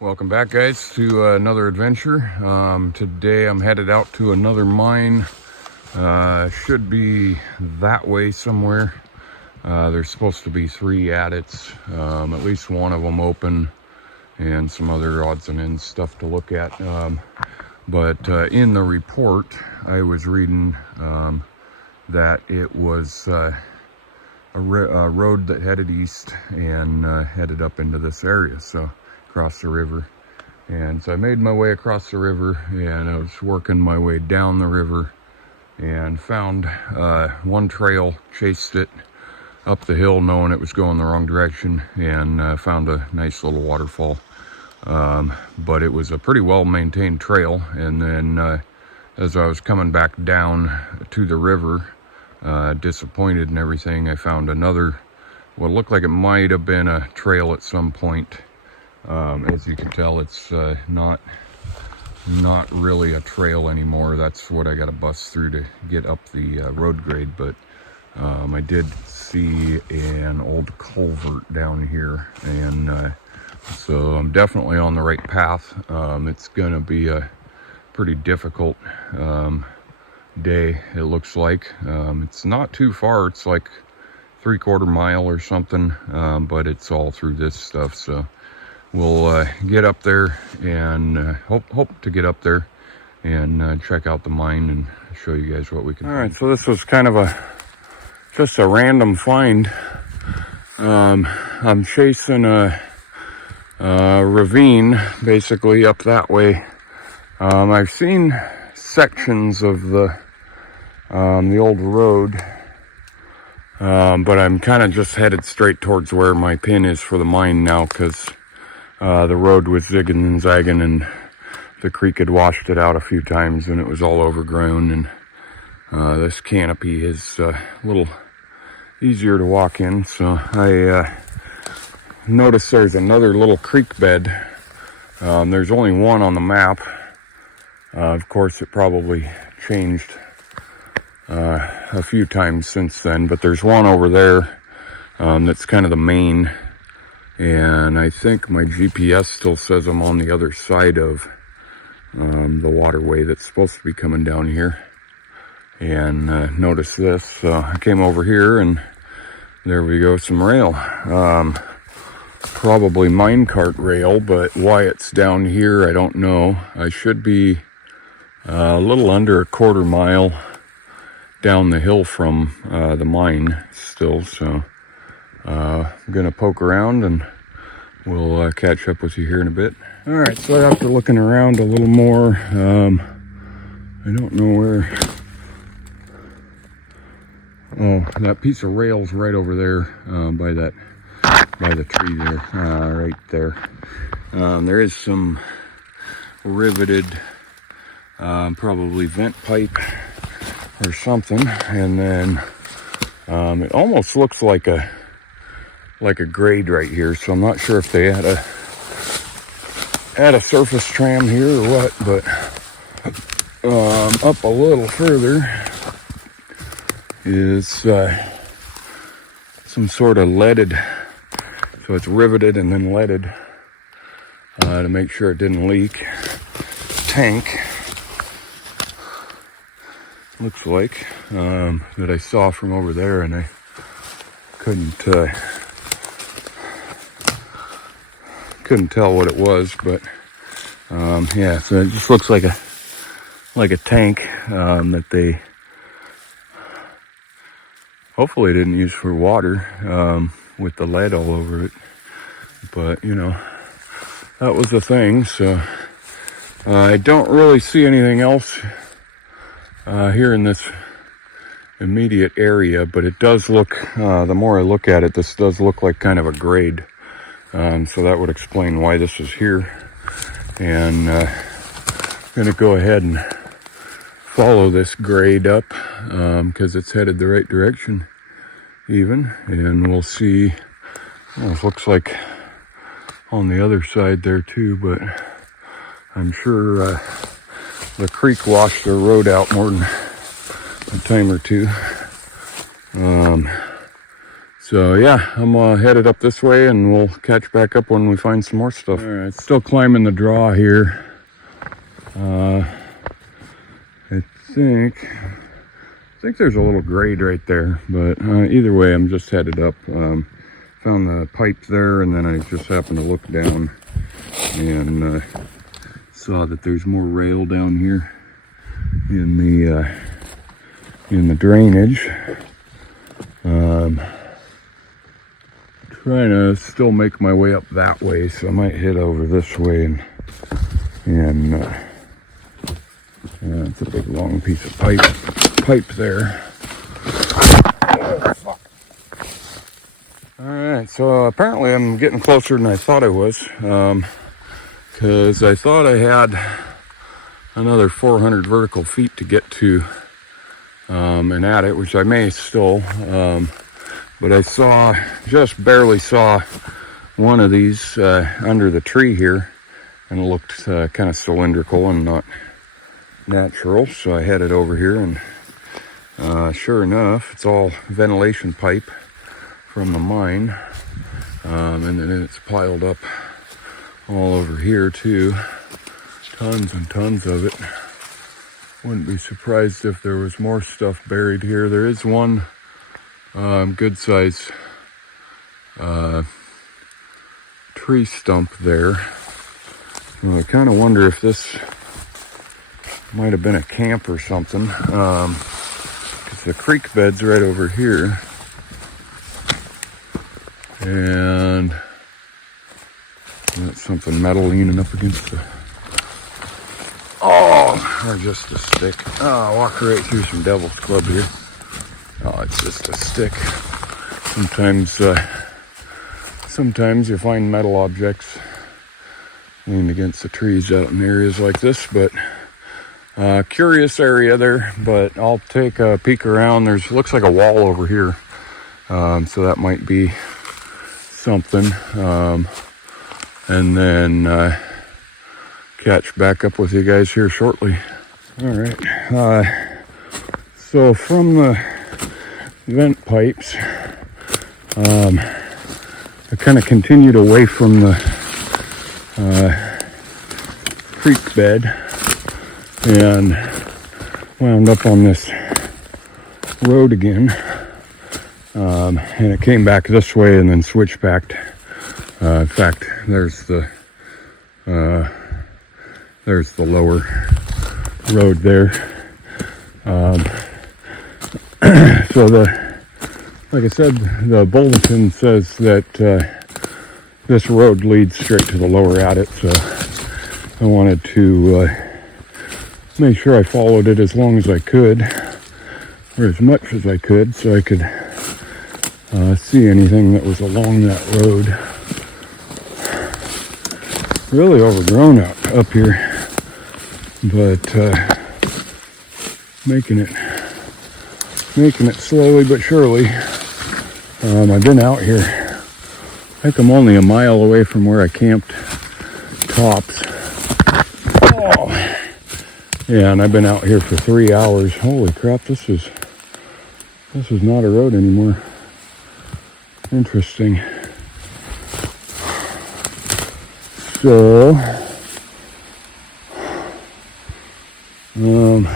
Welcome back, guys, to another adventure. Today I'm headed out to another mine. Should be that way somewhere. There's supposed to be 3 adits, at least one of them open, and some other odds and ends stuff to look at. But in the report, I was reading that it was a road that headed east and headed up into this area. So across the river. And so I made my way across the river, and I was working my way down the river and found one trail, chased it up the hill knowing it was going the wrong direction, and found a nice little waterfall. But it was a pretty well maintained trail. And then as I was coming back down to the river, disappointed and everything, I found another, what looked like it might have been a trail at some point. As you can tell, it's not really a trail anymore. That's what I got to bust through to get up the road grade. But I did see an old culvert down here, and so I'm definitely on the right path. It's gonna be a pretty difficult day, it looks like. It's not too far. It's like 3/4 mile or something, but it's all through this stuff. So we'll get up there and hope to get up there and check out the mine and show you guys what we can find. All right, so this was kind of just a random find. I'm chasing a ravine basically up that way. I've seen sections of the old road, but I'm kind of just headed straight towards where my pin is for the mine now, because the road was zigging and zagging, and the creek had washed it out a few times, and it was all overgrown. And this canopy is a little easier to walk in. So I noticed there's another little creek bed. There's only one on the map. Of course, it probably changed a few times since then, but there's one over there that's kind of the main. And I think my GPS still says I'm on the other side of the waterway that's supposed to be coming down here. And notice this. So I came over here, and there we go, some rail. Probably minecart rail, but why it's down here, I don't know. I should be a little under 1/4 mile down the hill from the mine still. So I'm gonna poke around, and we'll catch up with you here in a bit. All right, so after looking around a little more, I don't know where. Oh, that piece of rail's right over there by the tree there, right there. There is some riveted, probably vent pipe or something, and then it almost looks like a grade right here. So I'm not sure if they had a surface tram here or what, but up a little further is some sort of leaded, so it's riveted and then leaded to make sure it didn't leak. Tank, looks like, that I saw from over there, and I couldn't tell what it was, but yeah, so it just looks like a tank that they hopefully didn't use for water, with the lead all over it. But you know, that was the thing. So I don't really see anything else here in this immediate area, but it does look, the more I look at it, this does look like kind of a grade. So that would explain why this is here. And I'm gonna go ahead and follow this grade up, because it's headed the right direction even, and we'll see. Well, it looks like on the other side there too, but I'm sure the creek washed the road out more than a time or two. So yeah, I'm headed up this way, and we'll catch back up when we find some more stuff. All right, still climbing the draw here. I think there's a little grade right there, but either way, I'm just headed up. Found the pipe there, and then I just happened to look down and saw that there's more rail down here in the drainage. Trying to still make my way up that way, so I might head over this way and it's a big long piece of pipe there. All right, so apparently I'm getting closer than I thought I was, because I thought I had another 400 vertical feet to get to and at it, which I may still. But I just barely saw one of these under the tree here, and it looked kind of cylindrical and not natural. So I headed over here, and sure enough, it's all ventilation pipe from the mine. And then it's piled up all over here too. Tons and tons of it. Wouldn't be surprised if there was more stuff buried here. There is one good size tree stump there. I kind of wonder if this might have been a camp or something, because the creek bed's right over here, and that's something metal leaning up against the, or just a stick. Oh, I walk right through some devil's club here. Oh, it's just a stick. Sometimes you find metal objects leaned against the trees out in areas like this, but curious area there. But I'll take a peek around. Looks like a wall over here, so that might be something. And then catch back up with you guys here shortly. All right. So from the vent pipes, I kind of continued away from the creek bed and wound up on this road again, and it came back this way and then switched back. In fact, there's the lower road there. So like I said, the bulletin says that this road leads straight to the lower adit, so I wanted to make sure I followed it as long as I could, or as much as I could, so I could see anything that was along that road. Really overgrown up here, but making it slowly but surely. I've been out here, I think I'm only a mile away from where I camped tops. Oh, yeah, and I've been out here for 3 hours. Holy crap, this is not a road anymore. Interesting. So, well,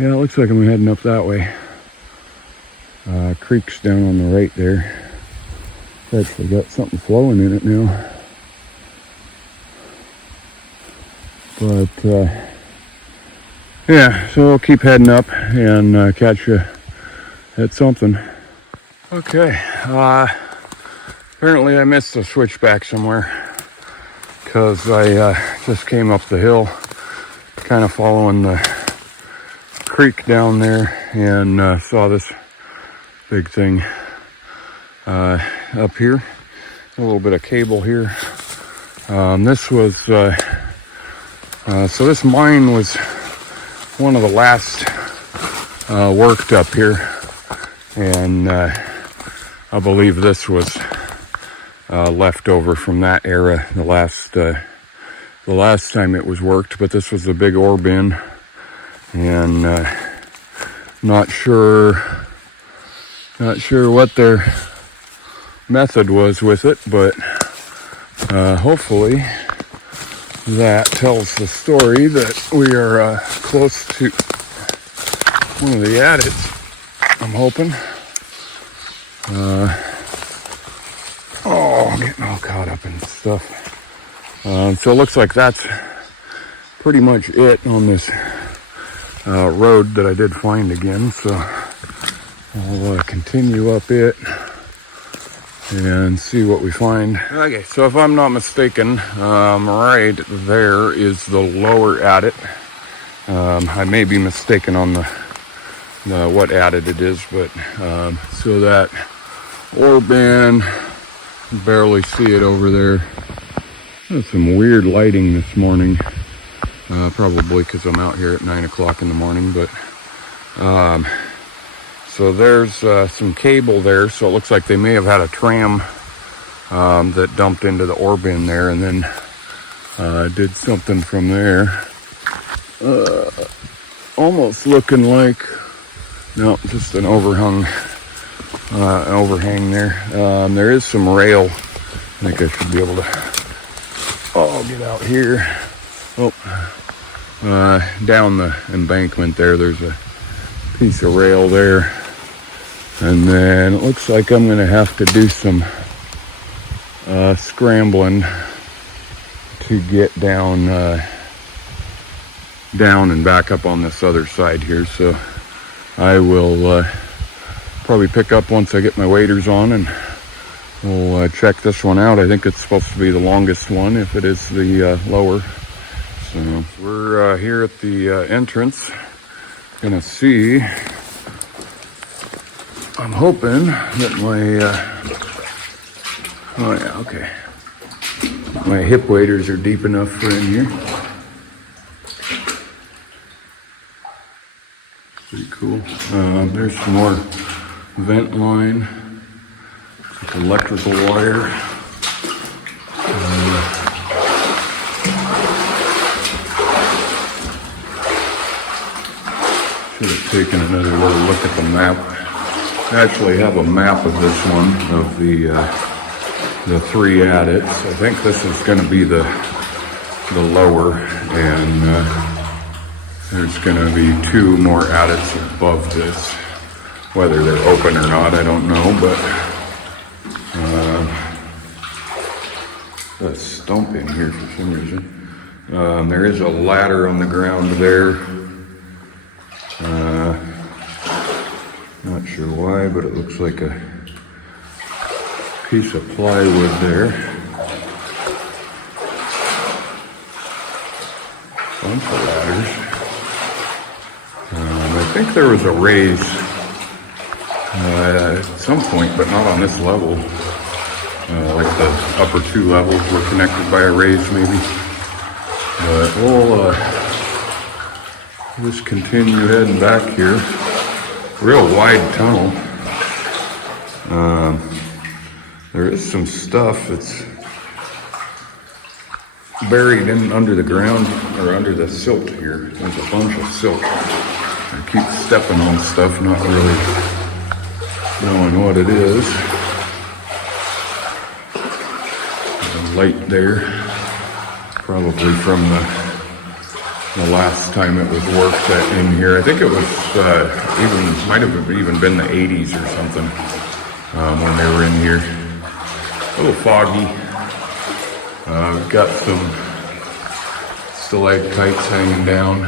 yeah, it looks like I'm heading up that way. Creek's down on the right there. It's actually got something flowing in it now. But, yeah, so I'll keep heading up and catch you at something. Okay, apparently I missed a switchback somewhere, because I just came up the hill, kind of following the creek down there, and saw this big thing up here. A little bit of cable here. This was so this mine was one of the last worked up here, and I believe this was left over from that era, the last time it was worked. But this was a big ore bin, and Not sure what their method was with it, but hopefully that tells the story that we are close to one of the adits. I'm hoping. Getting all caught up in stuff. So it looks like that's pretty much it on this road that I did find again. So I'll continue up it and see what we find. Okay, so if I'm not mistaken, right there is the lower adit. I may be mistaken on the what adit it is, but so that ore bin, barely see it over there. There's some weird lighting this morning, probably because I'm out here at 9 o'clock in the morning, but so there's some cable there, so it looks like they may have had a tram that dumped into the ore bin there and then did something from there. Almost looking like, no, just an overhang there. There is some rail. I think I should be able to, get out here. Down the embankment there's a piece of rail there. And then it looks like I'm going to have to do some scrambling to get down and back up on this other side here. So I will probably pick up once I get my waders on, and we'll check this one out. I think it's supposed to be the longest one if it is the lower. So we're here at the entrance. Gonna see. I'm hoping that my hip waders are deep enough for in here. Pretty cool. There's some more vent line, like electrical wire. Should have taken another little look at the map. I actually have a map of this one, of the three adits. I think this is going to be the lower, and there's going to be two more adits above this. Whether they're open or not, I don't know, but a stump in here for some reason. There is a ladder on the ground there. Not sure why, but it looks like a piece of plywood there. Bunch of ladders. I think there was a raise at some point, but not on this level. Like the upper two levels were connected by a raise, maybe. But we'll just continue heading back here. Real wide tunnel. There is some stuff that's buried in under the ground, or under the silt here. There's a bunch of silt. I keep stepping on stuff, not really knowing what it is. The light there, probably from the last time it was worked in here. I think it was might have even been the 80s or something when they were in here. A little foggy. We've got some stalactites hanging down.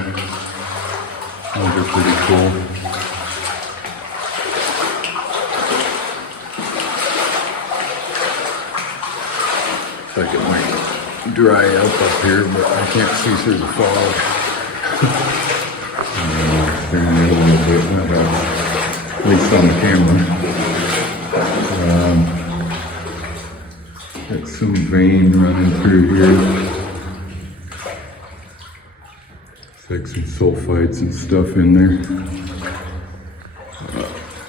Those are pretty cool. Looks like it might dry up here, but I can't see through the fog. Turn it a little bit, at least on the camera. Got some vein running through here. Looks like some sulfides and stuff in there.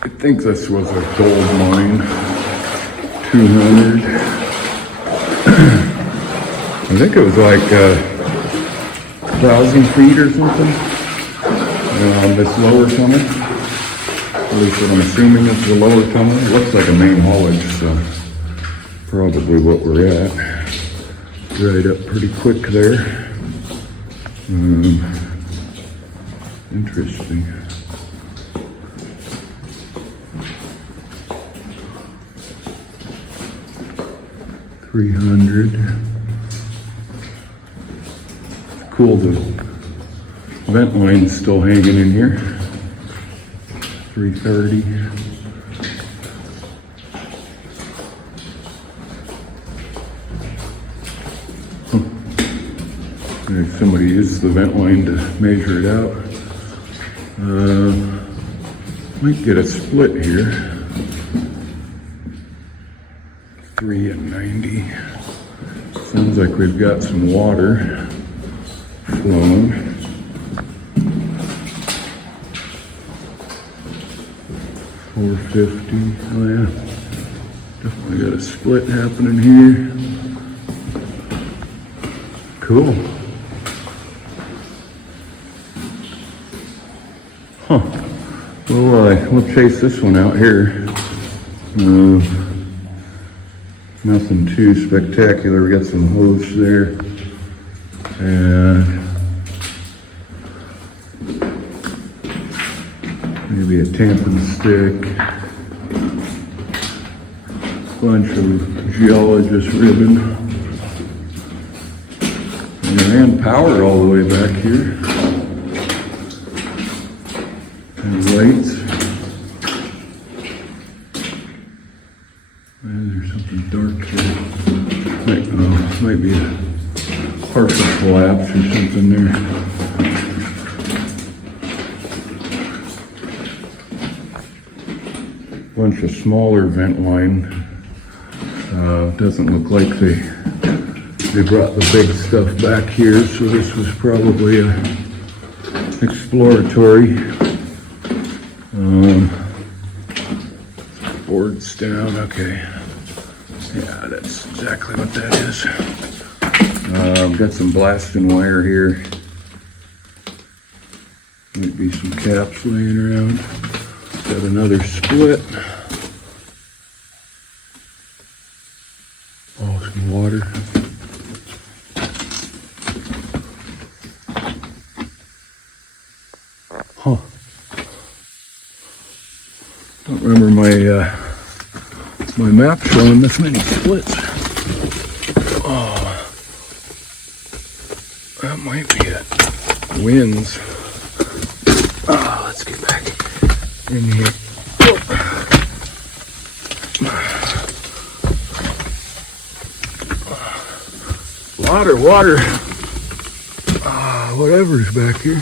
I think this was a gold mine. 200. I think it was like 1,000 feet or something on this lower summit. At least what I'm assuming is the lower tunnel. It looks like a main haulage, so probably what we're at. Dried up pretty quick there. Interesting. $300. Cool, the vent line's still hanging in here. $330. If somebody used the vent line to measure it out. Might get a split here. 390. Sounds like we've got some water flowing. $450. Oh yeah, definitely got a split happening here. Cool. Huh. We'll chase this one out here. Nothing too spectacular. We got some hose there. And maybe a tampon stick. Bunch of geologist ribbon. And I ran power all the way back here. And lights. There's something dark here. Might be a partial collapse or something there. Bunch of smaller vent line. Doesn't look like they brought the big stuff back here, so this was probably a exploratory. Boards down, okay. Yeah, that's exactly what that is. Got some blasting wire here. Might be some caps laying around. Got another split. Oh, some water. Huh. Don't remember my map showing this many splits. Oh, that might be it. Winds. Oh, let's get back in here. Water. Whatever's back here.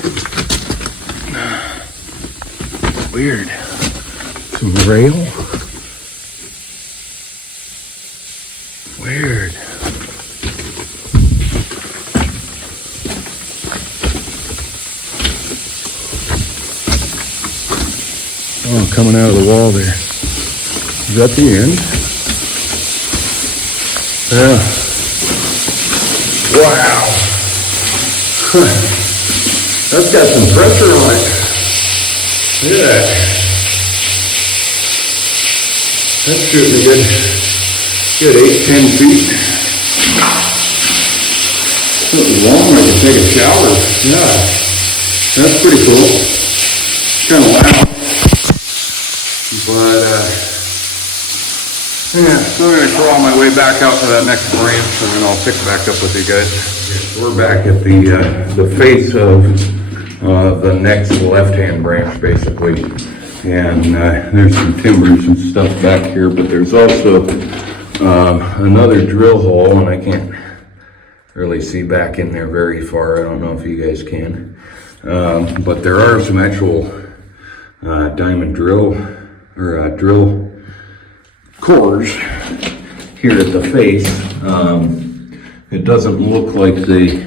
Weird. Some rail. Weird. Oh, coming out of the wall there. Is that the end? Yeah. Wow. That's got some pressure on it. Look at that. That's shooting a good 8-10 feet. Something long, I can take a shower. Yeah, that's pretty cool. Kind of loud. But, yeah, so I'm going to crawl my way back out to that next branch, and then I'll pick back up with you guys. We're back at the face of the next left-hand branch, basically. And there's some timbers and stuff back here, but there's also another drill hole, and I can't really see back in there very far. I don't know if you guys can. But there are some actual diamond drill or drill cores here at the face. It doesn't look like they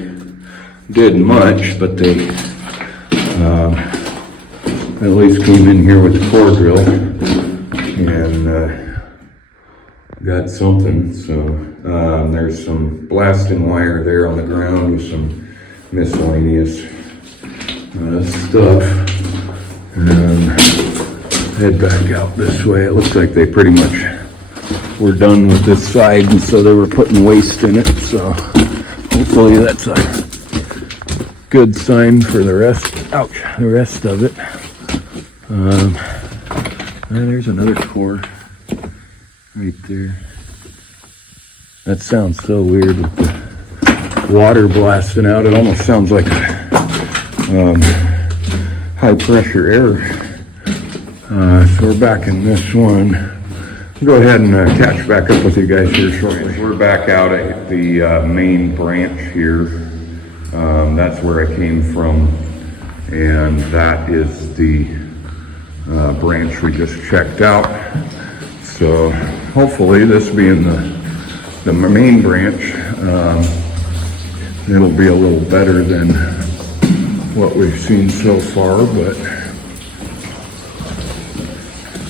did much, but they at least came in here with the core drill and got something. So there's some blasting wire there on the ground with some miscellaneous stuff. head back out this way. It looks like they pretty much were done with this side, and so they were putting waste in it. So hopefully that's a good sign for the rest. Ouch, the rest of it. There's another core right there. That sounds so weird with the water blasting out. It almost sounds like high pressure air. So we're back in this one. I'll go ahead and catch back up with you guys here shortly. We're back out at the main branch here. That's where I came from, and that is the branch we just checked out. So hopefully, this being the main branch, it'll be a little better than what we've seen so far, but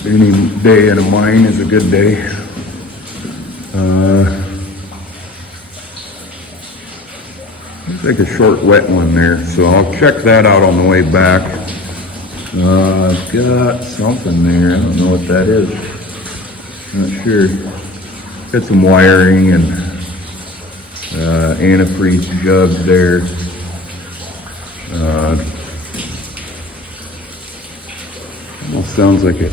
any day in a mine is a good day. Looks like a short, wet one there, so I'll check that out on the way back. I've got something there. I don't know what that is. Not sure. Got some wiring and antifreeze jug there. Almost sounds like it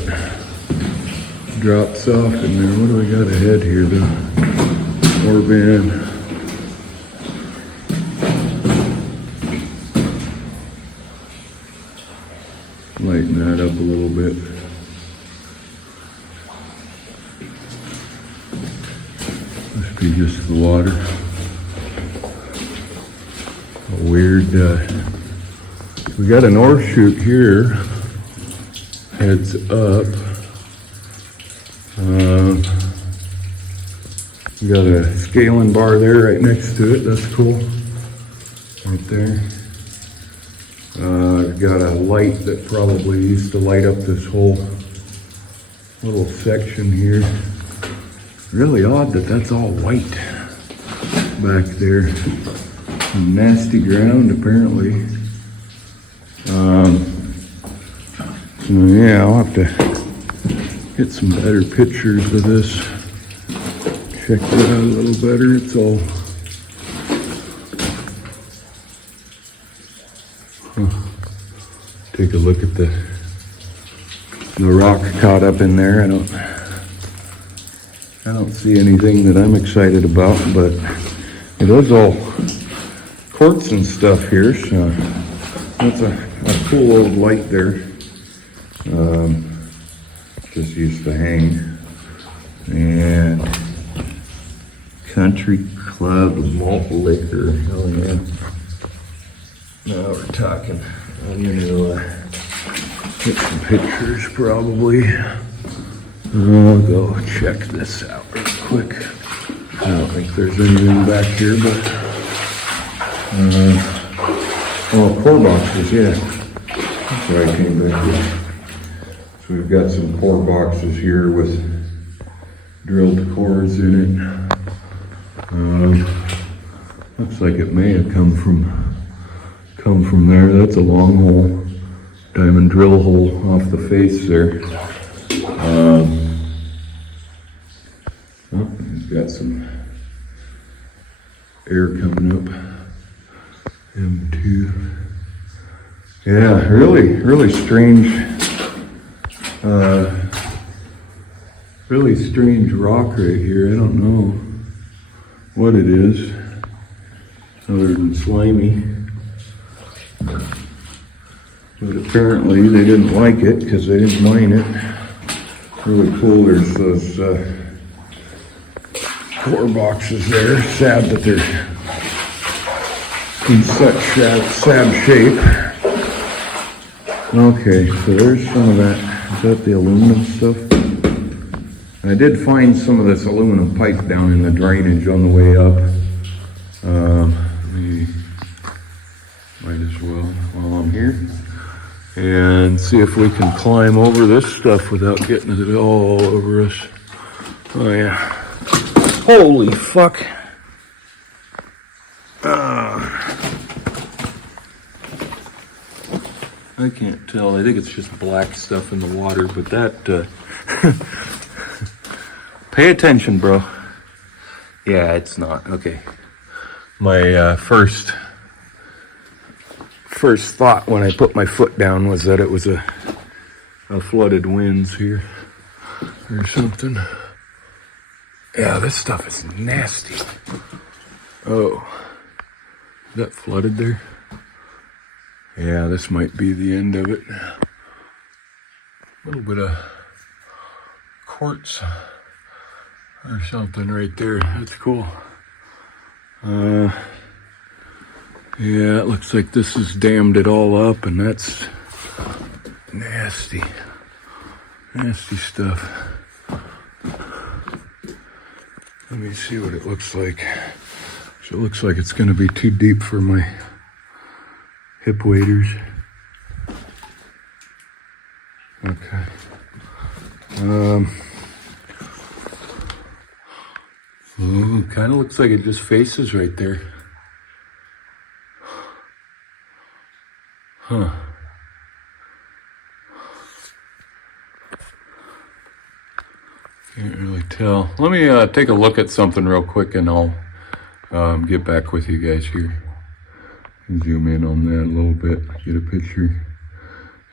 drops off in there. What do we got ahead here though? Ore bin. Lighten that up a little bit. Must be just the water. A weird, we got an ore chute here. Heads up. We got a scaling bar there right next to it. That's cool. Right there. Got a light that probably used to light up this whole little section here. Really odd that that's all white back there. Some nasty ground apparently. So yeah, I'll have to get some better pictures of this. Check that out a little better. It's all take a look at the rock caught up in there. I don't see anything that I'm excited about, but it is all quartz and stuff here, so that's a cool old light there. Just used to hang. And Country Club malt liquor. Hell yeah. Now we're talking. I'm gonna get some pictures probably. I'll go check this out real quick. I don't think there's anything back here, but core boxes, yeah. That's why I came back here. So we've got some core boxes here with drilled cores in it. Looks like it may have come from there. That's a long hole, diamond drill hole off the face there. He's got some air coming up. M2. Yeah, really strange. Really strange rock right here. I don't know what it is, other than slimy. But apparently they didn't like it because they didn't mine it. Really cool. There's those core boxes there. Sad that they're in such sad shape. Okay, so there's some of that. Is that the aluminum stuff? I did find some of this aluminum pipe down in the drainage on the way up. Might as well while I'm here. And see if we can climb over this stuff without getting it all over us. Oh yeah. Holy fuck. I can't tell. I think it's just black stuff in the water, but that, pay attention, bro. Yeah, it's not. Okay. My first thought when I put my foot down was that it was a flooded winds here or something. Yeah, this stuff is nasty. Oh, is that flooded there? Yeah, this might be the end of it. A little bit of quartz or something right there. That's cool. Yeah, it looks like this has dammed it all up, and that's nasty. Nasty stuff. Let me see what it looks like. So it looks like it's gonna be too deep for my hip waders. Okay. Kind of looks like it just faces right there. Huh. Can't really tell. Let me take a look at something real quick, and I'll get back with you guys here. Zoom in on that a little bit, get a picture.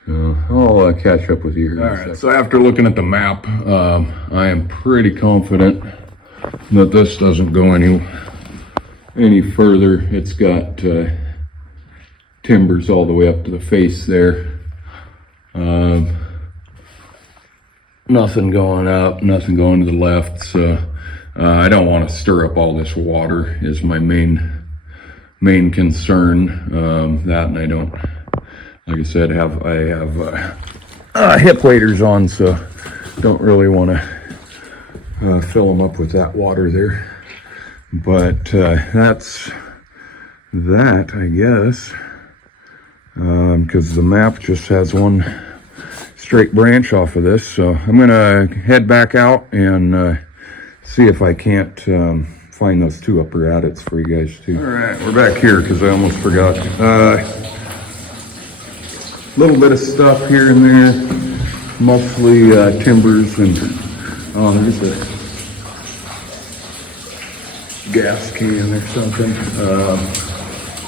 I'll catch up with you here. All right, so after looking at the map, I am pretty confident that this doesn't go any further. It's got timbers all the way up to the face there. Nothing going up, nothing going to the left. So I don't want to stir up all this water is my main concern. That, and I don't, like I said, I have hip waders on, so don't really want to fill them up with that water there. But that's that, I guess, because the map just has one straight branch off of this. So I'm gonna head back out and see if I can't find those two upper adits for you guys too. All right, we're back here because I almost forgot. Little bit of stuff here and there, mostly timbers, and oh, there's a gas can or something.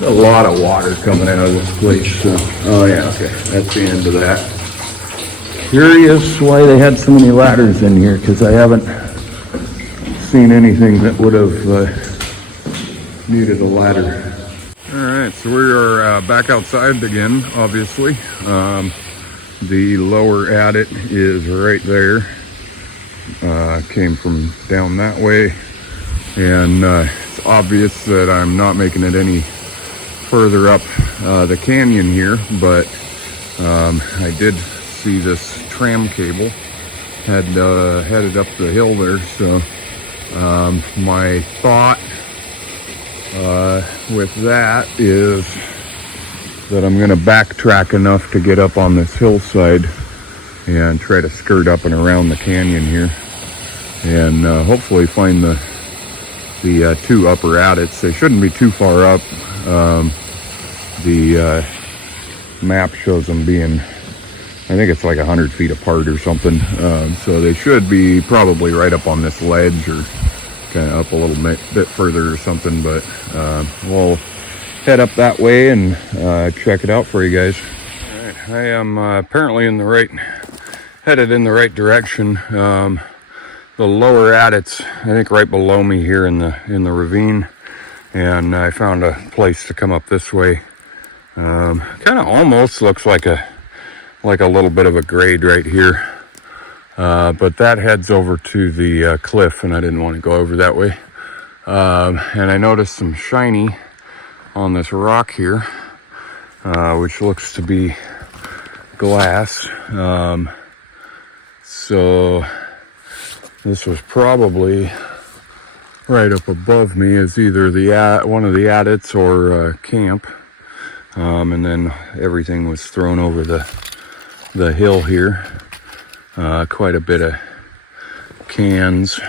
A lot of water coming out of this place. So, oh yeah, okay, that's the end of that. Curious why they had so many ladders in here, because I haven't seen anything that would have needed a ladder. All right, so we are back outside again, obviously. The lower adit is right there. Came from down that way, and it's obvious that I'm not making it any further up the canyon here, but I did see this tram cable headed up the hill there. So my thought with that is that I'm going to backtrack enough to get up on this hillside and try to skirt up and around the canyon here, and hopefully find the two upper adits. They shouldn't be too far up. The map shows them being, I think it's like 100 feet apart or something. So they should be probably right up on this ledge, or kind of up a little bit further or something. But we'll head up that way and check it out for you guys. All right, I am apparently headed in the right direction. The lower adits, I think, right below me here in the ravine, and I found a place to come up this way. Kind of almost looks like a little bit of a grade right here, but that heads over to the cliff, and I didn't want to go over that way. And I noticed some shiny on this rock here, which looks to be glass. So this was probably right up above me as either one of the adits or camp. And then everything was thrown over the hill here. Quite a bit of cans.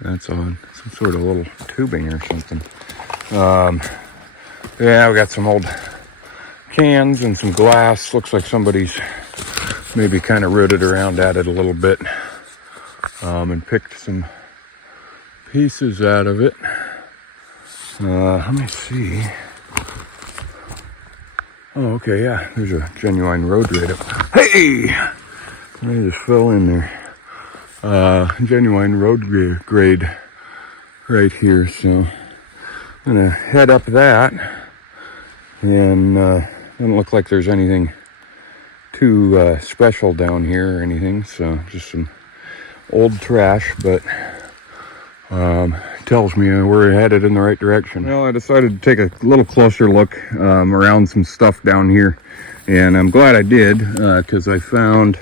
That's on some sort of little tubing or something. Yeah, we got some old cans and some glass. Looks like somebody's maybe kind of rooted around at it a little bit and picked some pieces out of it. Let me see. Oh, okay, yeah, there's a Genuine Road right up. Hey! I just fell in there. Genuine Road grade right here, so I'm gonna head up that. And doesn't look like there's anything too special down here or anything, so just some old trash, but tells me we're headed in the right direction. Well, I decided to take a little closer look around some stuff down here, and I'm glad I did because I found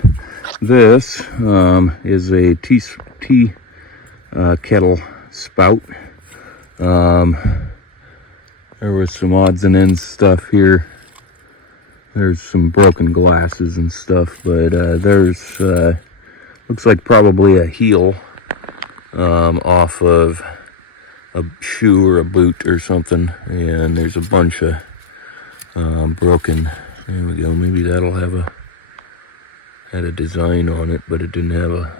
this is a tea kettle spout. There was some odds and ends stuff here. There's some broken glasses and stuff, but there's looks like probably a heel off of a shoe or a boot or something, and there's a bunch of broken. There we go. Maybe that'll had a design on it, but it didn't have a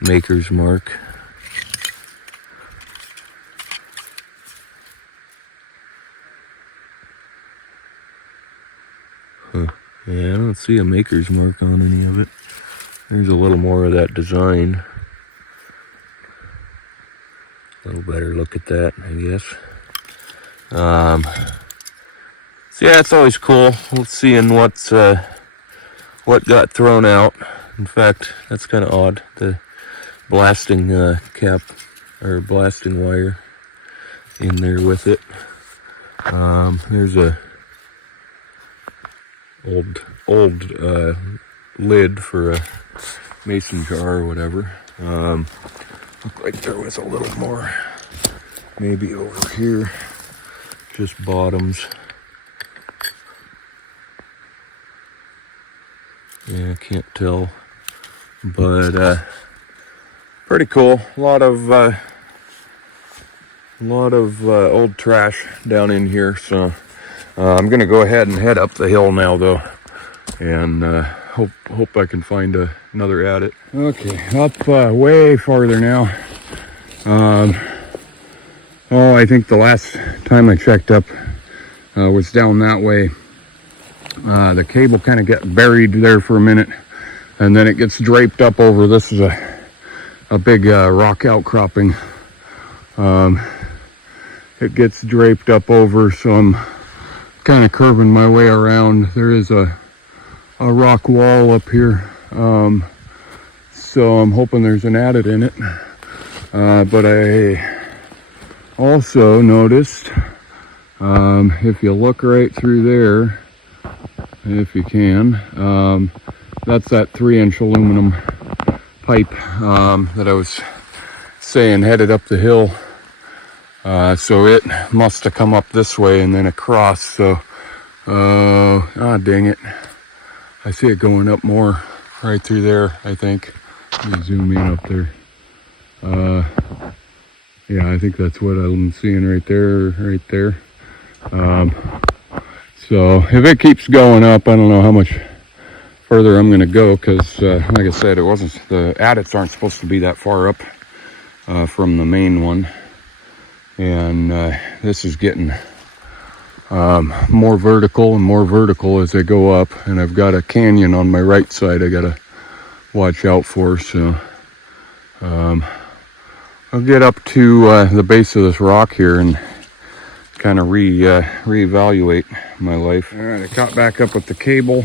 maker's mark. Huh. Yeah, I don't see a maker's mark on any of it. There's a little more of that design. A little better look at that, I guess. So yeah, it's always cool. Let's see what got thrown out. In fact, that's kind of odd. The blasting cap or blasting wire in there with it. There's a old lid for a mason jar or whatever. Looked like there was a little more maybe over here, just bottoms. Yeah, I can't tell, but pretty cool. A lot of old trash down in here, so I'm gonna go ahead and head up the hill now though, and hope I can find another adit. Okay, up way farther now. I think the last time I checked up was down that way. The cable kind of got buried there for a minute, and then it gets draped up over. This is a big rock outcropping. It gets draped up over, so I'm kind of curving my way around. There is a rock wall up here, so I'm hoping there's an adit in it. But I also noticed, if you look right through there, if you can, that's that 3-inch aluminum pipe that I was saying headed up the hill. So it must have come up this way and then across. So, dang it. I see it going up more right through there, I think. Let me zoom in up there. Yeah, I think that's what I'm seeing right there. So if it keeps going up, I don't know how much further I'm going to go, because like I said, the adits aren't supposed to be that far up from the main one, and this is getting more vertical and more vertical as they go up, and I've got a canyon on my right side I got to watch out for. So I'll get up to the base of this rock here and kind of reevaluate my life. All right, I caught back up with the cable.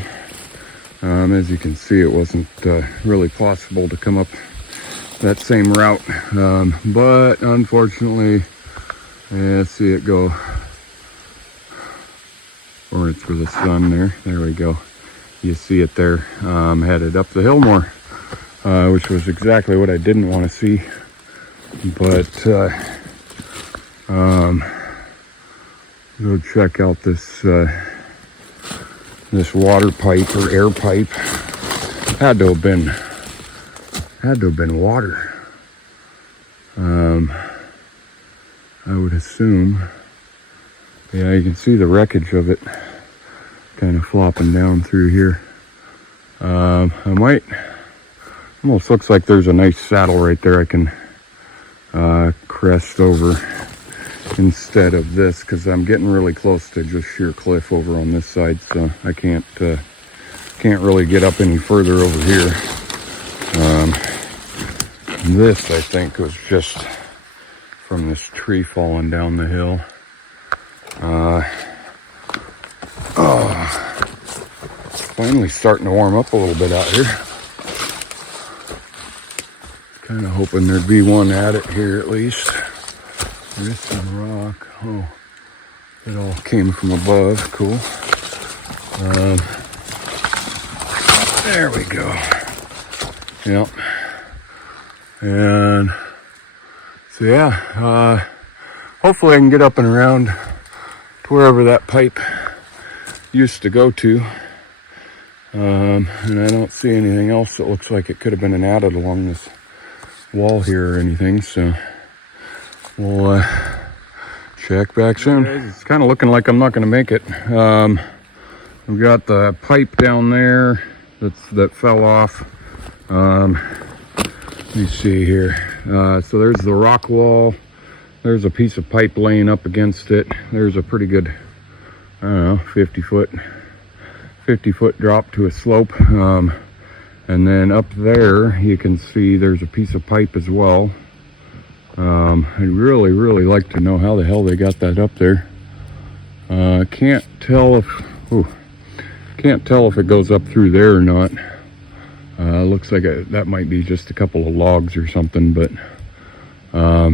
As you can see, it wasn't really possible to come up that same route, but unfortunately, yeah, see it go, or it's for the sun there. There we go. You see it there. Headed up the hill more, which was exactly what I didn't want to see. But go check out this this water pipe or air pipe. Had to have been water. I would assume. Yeah, you can see the wreckage of it kind of flopping down through here. I might, almost looks like there's a nice saddle right there I can crest over instead of this, because I'm getting really close to just sheer cliff over on this side, so I can't really get up any further over here. This, I think, was just from this tree falling down the hill. Finally starting to warm up a little bit out here. Kind of hoping there'd be one at it here at least. There's some rock. Oh, it all came from above. Cool. There we go. Yep. And so yeah, hopefully I can get up and around to wherever that pipe used to go to. And I don't see anything else that looks like it could have been added along this wall here or anything, so we'll check back soon. It's kind of looking like I'm not going to make it. We've got the pipe down there that fell off. Let me see here. So there's the rock wall. There's a piece of pipe laying up against it. There's a pretty good, I don't know, 50 foot drop to a slope. And then up there, you can see there's a piece of pipe as well. I'd really like to know how the hell they got that up there. Can't tell if it goes up through there or not. Looks like that might be just a couple of logs or something, but and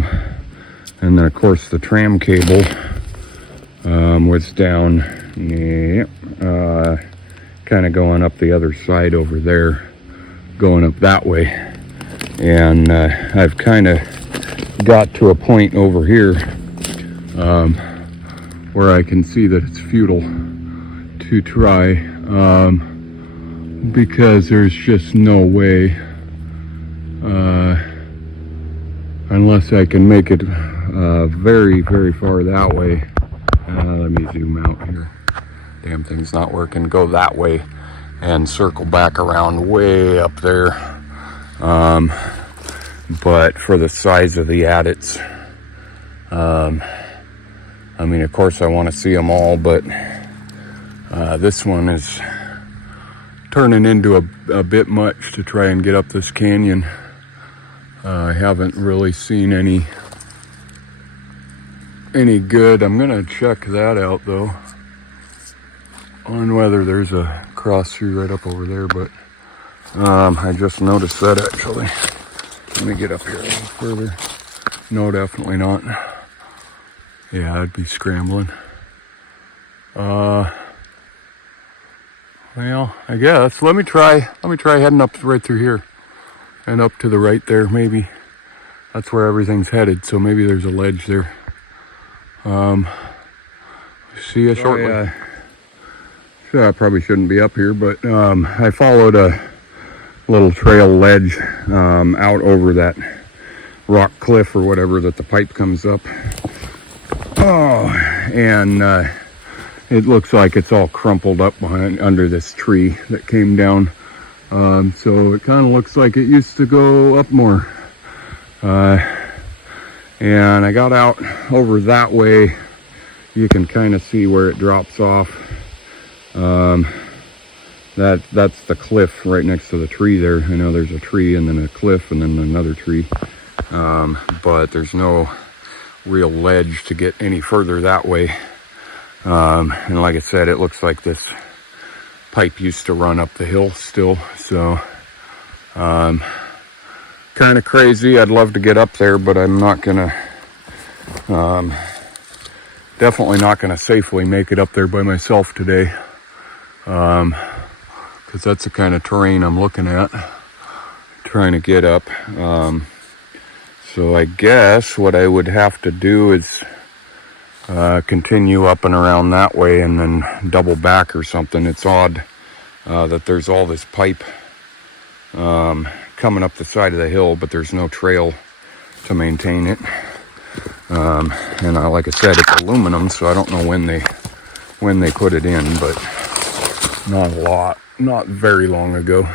then of course the tram cable was down, kind of going up the other side over there, going up that way. And I've kind of got to a point over here where I can see that it's futile to try, because there's just no way, unless I can make it very far that way. Let me zoom out here. Damn thing's not working. Go that way and circle back around way up there. But for the size of the adits, I mean, of course I want to see them all, but this one is turning into a bit much to try and get up this canyon. I haven't really seen any good. I'm gonna check that out though, on whether there's a cross through right up over there, but I just noticed that actually. Let me get up here a little further. No, definitely not. Yeah, I'd be scrambling. Well, I guess let me try heading up right through here and up to the right there. Maybe that's where everything's headed, so maybe there's a ledge there. See you shortly. I probably shouldn't be up here, but I followed a little trail ledge out over that rock cliff or whatever that the pipe comes up. Oh, and it looks like it's all crumpled up under this tree that came down. So it kind of looks like it used to go up more. And I got out over that way. You can kind of see where it drops off. That's the cliff right next to the tree there. I know there's a tree and then a cliff and then another tree. But there's no real ledge to get any further that way. And like I said, it looks like this pipe used to run up the hill still. So, kind of crazy. I'd love to get up there, but I'm not gonna, definitely not gonna safely make it up there by myself today. Because that's the kind of terrain I'm looking at, trying to get up. So I guess what I would have to do is continue up and around that way and then double back or something. It's odd that there's all this pipe coming up the side of the hill, but there's no trail to maintain it. And like I said, it's aluminum, so I don't know when they put it in, but not a lot, not very long ago.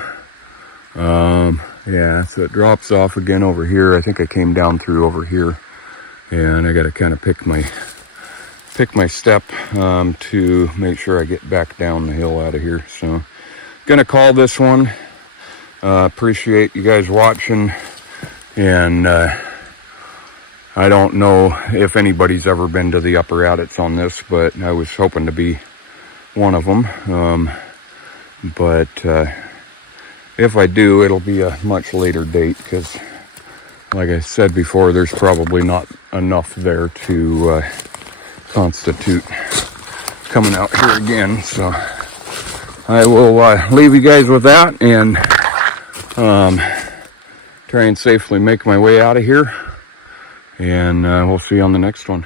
Yeah, so it drops off again over here. I think I came down through over here, and I got to kind of pick my step to make sure I get back down the hill out of here. So gonna call this one. Appreciate you guys watching, and I don't know if anybody's ever been to the Upper Adits on this, but I was hoping to be one of them. But if I do, it'll be a much later date, because like I said before, there's probably not enough there to constitute coming out here again. So I will leave you guys with that, and try and safely make my way out of here, and we'll see you on the next one.